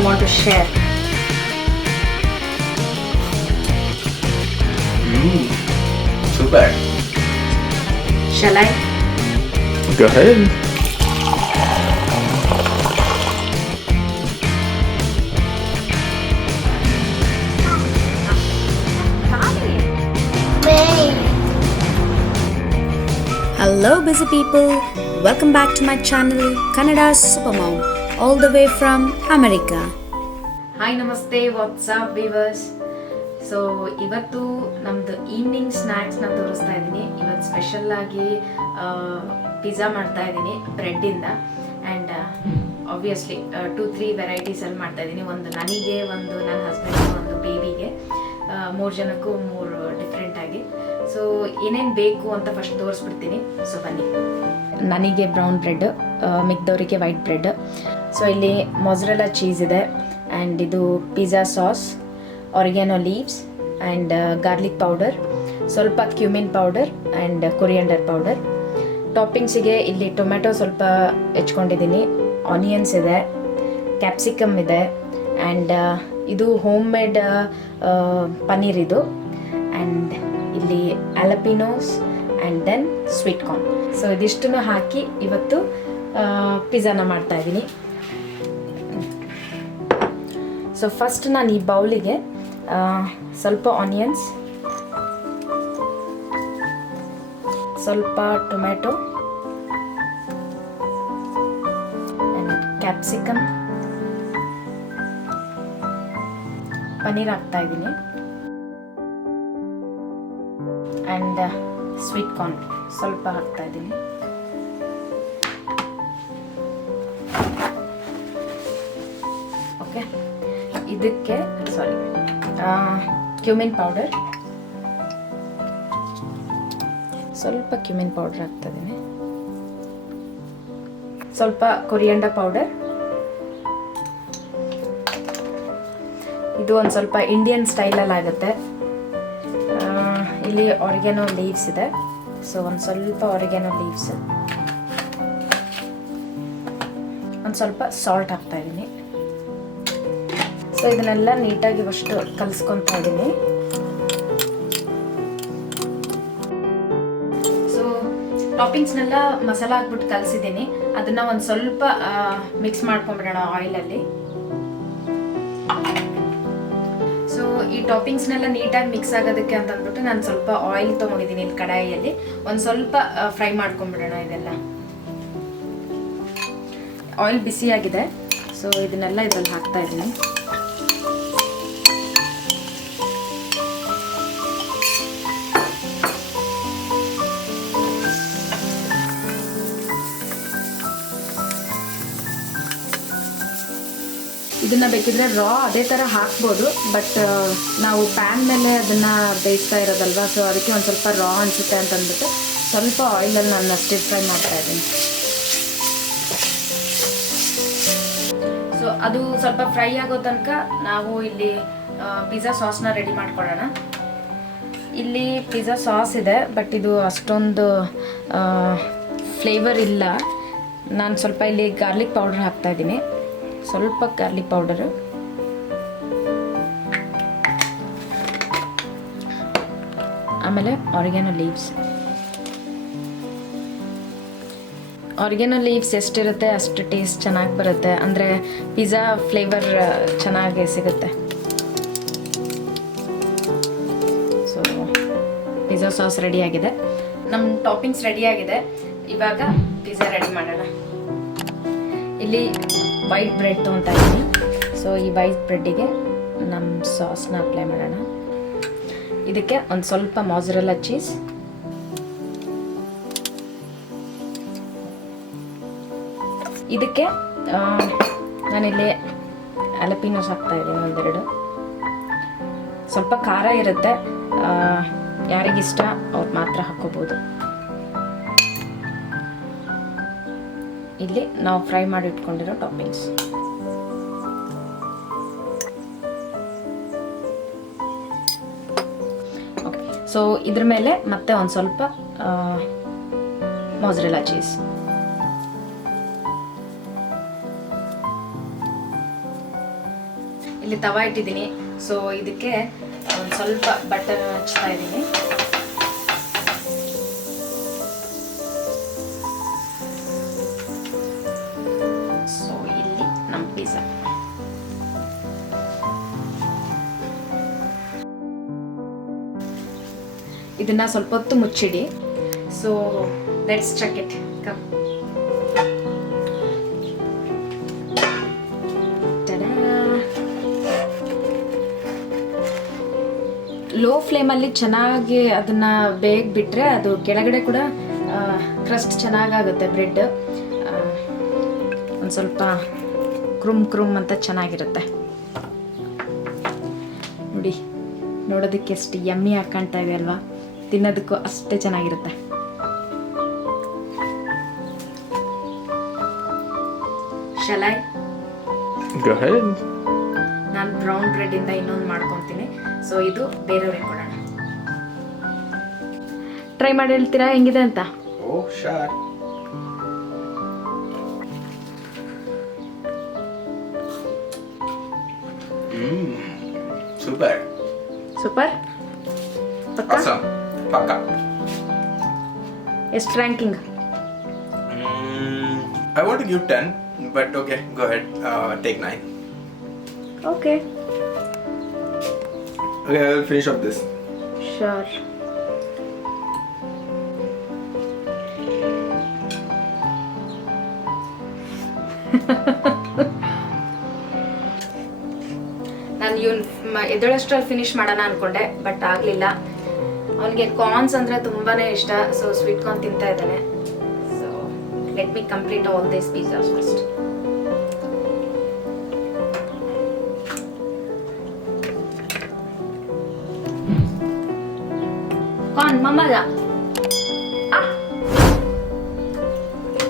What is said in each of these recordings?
everyone want to share. Super. Shall I? Go ahead. Hello busy people, welcome back to my channel Kannada Supermom, all the way from America. Hi, namaste, what's up viewers? So ಇವತ್ತು ನಮ್ಮದು evening ಸ್ನ್ಯಾಕ್ಸ್ನ ತೋರಿಸ್ತಾ ಇದ್ದೀನಿ. ಇವತ್ತು ಸ್ಪೆಷಲ್ಲಾಗಿ pizza ಮಾಡ್ತಾ ಇದ್ದೀನಿ ಬ್ರೆಡ್ಡಿಂದ. And obviously 2-3 ವೆರೈಟೀಸಲ್ಲಿ ಮಾಡ್ತಾ ಇದ್ದೀನಿ. ಒಂದು ನನಗೆ, ಒಂದು ನನ್ನ ಹಸ್ಬೆಂಡ್ಗೆ, ಒಂದು ಬೇಬಿಗೆ, 3 ಜನಕ್ಕೂ 3 ಡಿಫ್ರೆಂಟಾಗಿ. ಸೊ ಏನೇನು ಬೇಕು ಅಂತ ಫಸ್ಟ್ ತೋರಿಸ್ಬಿಡ್ತೀನಿ. ಸೊ ಬನ್ನಿ. ನನಗೆ ಬ್ರೌನ್ ಬ್ರೆಡ್, ಮಿಕ್ದವರಿಗೆ ವೈಟ್ ಬ್ರೆಡ್. ಸೊ ಇಲ್ಲಿ ಮೊಸರೆಲ್ಲಾ ಚೀಸ್ ಇದೆ, ಆ್ಯಂಡ್ ಇದು pizza sauce, oregano leaves and garlic powder, ಸ್ವಲ್ಪ cumin powder and coriander powder. ಟಾಪಿಂಗ್ಸಿಗೆ ಇಲ್ಲಿ ಟೊಮೆಟೊ ಸ್ವಲ್ಪ ಹೆಚ್ಕೊಂಡಿದ್ದೀನಿ, ಆನಿಯನ್ಸ್ ಇದೆ, ಕ್ಯಾಪ್ಸಿಕಮ್ ಇದೆ, ಆ್ಯಂಡ್ ಇದು ಹೋಮ್ ಮೇಡ್ ಪನ್ನೀರ್ ಇದು, ಆ್ಯಂಡ್ ಇಲ್ಲಿ jalapenos and then sweet corn. So ಇದಿಷ್ಟನ್ನು ಹಾಕಿ ಇವತ್ತು ಪಿಜ್ಜಾನ ಮಾಡ್ತಾ ಇದ್ದೀನಿ. ಸೊ ಫಸ್ಟ್ ನಾನು ಈ ಬೌಲಿಗೆ ಸ್ವಲ್ಪ ಆನಿಯನ್ಸ್, ಸ್ವಲ್ಪ ಟೊಮೆಟೊ ಆ್ಯಂಡ್ ಕ್ಯಾಪ್ಸಿಕಮ್, ಪನ್ನೀರ್ ಹಾಕ್ತಾ ಇದ್ದೀನಿ, ಆ್ಯಂಡ್ ಸ್ವೀಟ್ ಕಾರ್ನ್ ಸ್ವಲ್ಪ ಹಾಕ್ತಾ ಇದ್ದೀನಿ. ಓಕೆ, ಇದಕ್ಕೆ ಕ್ಯೂಮಿನ್ ಪೌಡರ್, ಸ್ವಲ್ಪ ಕ್ಯೂಮಿನ್ ಪೌಡರ್ ಹಾಕ್ತಾ ಇದ್ದೀನಿ, ಸ್ವಲ್ಪ ಕೊರಿಯಂಡರ್ ಪೌಡರ್, ಇದು ಒಂದು ಸ್ವಲ್ಪ ಇಂಡಿಯನ್ ಸ್ಟೈಲಲ್ಲಿ ಆಗುತ್ತೆ. ಇಲ್ಲಿ ಆರಿಗ್ಯಾನೋ ಲೀವ್ಸ್ ಇದೆ, ಸೊ ಒಂದು ಸ್ವಲ್ಪ ಆರಿಗ್ಯಾನೋ ಲೀವ್ಸ್, ಒಂದು ಸ್ವಲ್ಪ ಸಾಲ್ಟ್ ಹಾಕ್ತಾ ಇದ್ದೀನಿ. ಸೊ ಇದನ್ನೆಲ್ಲ ನೀಟಾಗಿ ಅಷ್ಟು ಕಲಿಸ್ಕೊತಾ ಇದ್ದೀನಿ. ಸೊ ಟಾಪಿಂಗ್ಸ್ನೆಲ್ಲ ಮಸಾಲ ಹಾಕ್ಬಿಟ್ಟು ಕಲಿಸಿದ್ದೀನಿ. ಅದನ್ನ ಒಂದು ಸ್ವಲ್ಪ ಮಿಕ್ಸ್ ಮಾಡ್ಕೊಂಡ್ಬಿಡೋಣ ಆಯಿಲಲ್ಲಿ. ಸೊ ಈ ಟಾಪಿಂಗ್ಸ್ನೆಲ್ಲ ನೀಟಾಗಿ ಮಿಕ್ಸ್ ಆಗೋದಕ್ಕೆ ಅಂತ ಅಂದ್ಬಿಟ್ಟು ನಾನು ಸ್ವಲ್ಪ ಆಯಿಲ್ ತೊಗೊಂಡಿದ್ದೀನಿ ಇಲ್ಲಿ ಕಡಾಯಿಯಲ್ಲಿ. ಒಂದು ಸ್ವಲ್ಪ ಫ್ರೈ ಮಾಡ್ಕೊಂಡ್ಬಿಡೋಣ ಇದೆಲ್ಲ. ಆಯಿಲ್ ಬಿಸಿಯಾಗಿದೆ, ಸೊ ಇದನ್ನೆಲ್ಲ ಇದರಲ್ಲಿ ಹಾಕ್ತಾ ಇದ್ದೀನಿ. ಇದನ್ನು ಬೇಕಿದ್ರೆ ರಾ ಅದೇ ಥರ ಹಾಕ್ಬೋದು, ಬಟ್ ನಾವು ಪ್ಯಾನ್ ಮೇಲೆ ಅದನ್ನು ಬೇಯಿಸ್ತಾ ಇರೋದಲ್ವ, ಸೊ ಅದಕ್ಕೆ ಒಂದು ಸ್ವಲ್ಪ ರಾ ಅನಿಸುತ್ತೆ ಅಂತ ಅಂದ್ಬಿಟ್ಟು ಸ್ವಲ್ಪ ಆಯಿಲಲ್ಲಿ ನಾನು ಸ್ಟಿರ್ ಫ್ರೈ ಮಾಡ್ತಾ ಇದ್ದೀನಿ. ಸೊ ಅದು ಸ್ವಲ್ಪ ಫ್ರೈ ಆಗೋ ತನಕ ನಾವು ಇಲ್ಲಿ ಪಿಜ್ಜಾ ಸಾಸ್ನ ರೆಡಿ ಮಾಡ್ಕೊಳ್ಳೋಣ. ಇಲ್ಲಿ ಪಿಜ್ಜಾ ಸಾಸ್ ಇದೆ, ಬಟ್ ಇದು ಅಷ್ಟೊಂದು ಫ್ಲೇವರ್ ಇಲ್ಲ. ನಾನು ಸ್ವಲ್ಪ ಇಲ್ಲಿ ಗಾರ್ಲಿಕ್ ಪೌಡರ್ ಹಾಕ್ತಾ ಇದ್ದೀನಿ, ಸ್ವಲ್ಪ ಗಾರ್ಲಿಕ್ ಪೌಡರು, ಆಮೇಲೆ ಆರಿಗ್ಯಾನೋ ಲೀವ್ಸ್. ಆರಿಗ್ಯಾನೋ ಲೀವ್ಸ್ ಎಷ್ಟಿರುತ್ತೆ ಅಷ್ಟು ಟೇಸ್ಟ್ ಚೆನ್ನಾಗಿ ಬರುತ್ತೆ, ಅಂದರೆ ಪಿಜ್ಜಾ ಫ್ಲೇವರ್ ಚೆನ್ನಾಗಿ ಸಿಗುತ್ತೆ. ಸೊ ಪಿಜ್ಜಾ ಸಾಸ್ ರೆಡಿಯಾಗಿದೆ, ನಮ್ಮ ಟಾಪಿಂಗ್ಸ್ ರೆಡಿಯಾಗಿದೆ. ಇವಾಗ ಪಿಜ್ಜಾ ರೆಡಿ ಮಾಡೋಣ. ಇಲ್ಲಿ ವೈಟ್ ಬ್ರೆಡ್ ತೊಗೊತಾ ಇದ್ದೀನಿ. ಸೊ ಈ ವೈಟ್ ಬ್ರೆಡ್ಡಿಗೆ ನಮ್ಮ ಸಾಸ್ನ ಅಪ್ಲೈ ಮಾಡೋಣ. ಇದಕ್ಕೆ ಒಂದು ಸ್ವಲ್ಪ ಮೊಸರೆಲ್ಲಾ ಚೀಸ್, ಇದಕ್ಕೆ ನಾನಿಲ್ಲಿ ಆಲಪಿನೋಸ್ ಹಾಕ್ತಾ ಇದ್ದೀನಿ ಒಂದೆರಡು. ಸ್ವಲ್ಪ ಖಾರ ಇರುತ್ತೆ, ಯಾರಿಗಿಷ್ಟ ಅವ್ರು ಮಾತ್ರ ಹಾಕ್ಕೋಬೋದು. ಇಲ್ಲಿ ನಾವು ಫ್ರೈ ಮಾಡಿ ಇಟ್ಕೊಂಡಿರೋ ಟಾಪಿಂಗ್ಸ್. ಓಕೆ, ಸೊ ಇದ್ರ ಮೇಲೆ ಮತ್ತೆ ಒಂದು ಸ್ವಲ್ಪ ಮೊಸರೆಲ್ಲಾ ಚೀಸ್. ಇಲ್ಲಿ ತವಾ ಇಟ್ಟಿದ್ದೀನಿ. ಸೊ ಇದಕ್ಕೆ ಒಂದು ಸ್ವಲ್ಪ ಬಟರ್ ಹಚ್ತಾ ಇದ್ದೀನಿ. ಸೊ ಇಲ್ಲಿ ನಮ್ಮ ಪಿಜ್ಜಾ. ಇದನ್ನ ಸ್ವಲ್ಪ ಹೊತ್ತು ಮುಚ್ಚಿಡಿ. So let's check it. Come. Low ಫ್ಲೇಮಲ್ಲಿ ಚೆನ್ನಾಗಿ ಅದನ್ನ ಬೇಗ ಬಿಟ್ಟರೆ ಅದು ಕೆಳಗಡೆ ಕೂಡ ಕ್ರಸ್ಟ್ ಚೆನ್ನಾಗಾಗುತ್ತೆ. ಬ್ರೆಡ್ ಒಂದು ಸ್ವಲ್ಪ ಕ್ರುಮ್ ಅಂತ ಚೆನ್ನಾಗಿರುತ್ತೆ. ನೋಡಿ, ನೋಡೋದಕ್ಕೆ ಎಷ್ಟು ಯಮ್ಮಿ ಹಾಕ್ಕಾಣ್ತಾ ಇದೆ ಅಲ್ವಾ? ತಿನ್ನೋದಕ್ಕೂ ಅಷ್ಟೇ ಚೆನ್ನಾಗಿರುತ್ತೆ. ಶಲೈ? Go ahead. ನಾನು ಬ್ರೌನ್ ಬ್ರೆಡ್ಡಿಂದ ಇನ್ನೊಂದು ಮಾಡ್ಕೊತೀನಿ. ಸೊ ಇದು ಬೇರೆಯವ್ರಿಗೆ ಕೊಡೋಣ. ಟ್ರೈ ಮಾಡಿ ಹೇಳ್ತೀರಾ ಹೆಂಗಿದೆ ಅಂತ? Oh, sure. Super. Super. Awesome. Pakka. ಎಷ್ಟು ranking? I want to give 10, but okay, go ahead. Take 9. Okay, Okay, I will finish up this. Sure. ನಾನು ಎದ್ದೇಳಷ್ಟರಲ್ಲಿ ಫಿನಿಶ್ ಮಾಡೋಣ ಅನ್ಕೊಂಡೆ, ಬಟ್ ಆಗಲಿಲ್ಲ. ಅವನಿಗೆ ಕಾರ್ನ್ಸ್ ಅಂದರೆ ತುಂಬಾ ಇಷ್ಟ. ಸೊ ಸ್ವೀಟ್ ಕಾರ್ನ್ ತಿಂತಾ ಇದ್ದಾನೆ. So let me complete all this pizzas first. Corn ಮಮ್ಮಗ.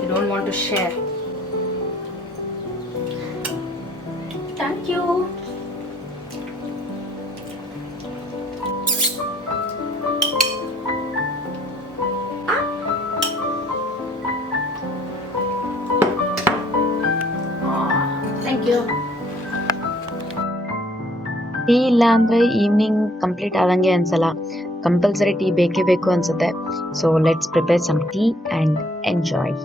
You don't want to share. Thank you. Thank you. Tea ಇಲ್ಲ ಅಂದರೆ ಈವ್ನಿಂಗ್ ಕಂಪ್ಲೀಟ್ ಆದಂಗೆ ಅನ್ಸಲ್ಲ. ಕಂಪಲ್ಸರಿ ಟೀ ಬೇಕೇ ಬೇಕು ಅನ್ಸುತ್ತೆ. So let's prepare some tea and enjoy.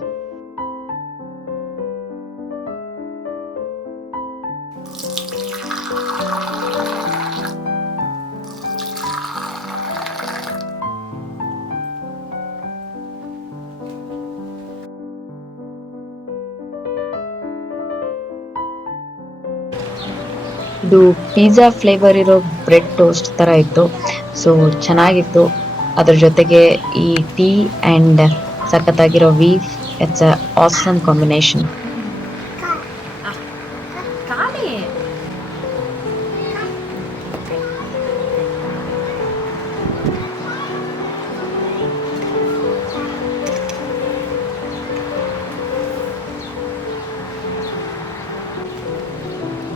ಇದು ಪಿಜ್ಜಾ ಫ್ಲೇವರ್ ಇರೋ ಬ್ರೆಡ್ ಟೋಸ್ಟ್ ಥರ ಇತ್ತು. ಸೊ ಚೆನ್ನಾಗಿತ್ತು. ಅದ್ರ ಜೊತೆಗೆ ಈ ಟೀ ಆ್ಯಂಡ್ ಸಖತ್ತಾಗಿರೋ ವೀಫ್, ಇಟ್ಸ್ ಅ ಆಸಮ್ ಕಾಂಬಿನೇಷನ್. ಖಾಲಿ.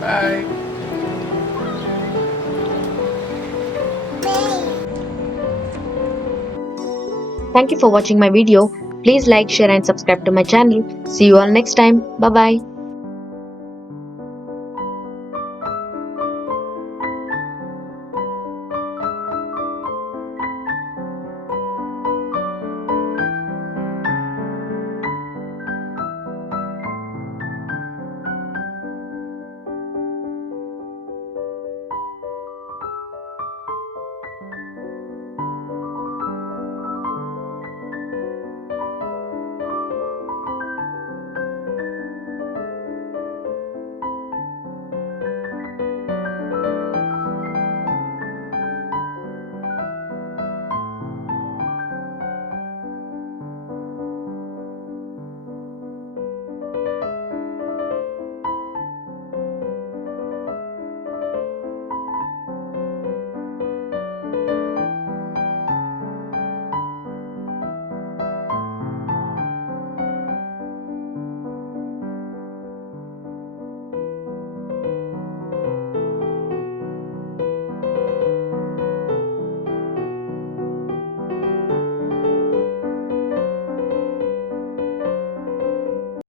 Bye. Thank you for watching my video. Please like, share and subscribe to my channel. See you all next time. Bye bye.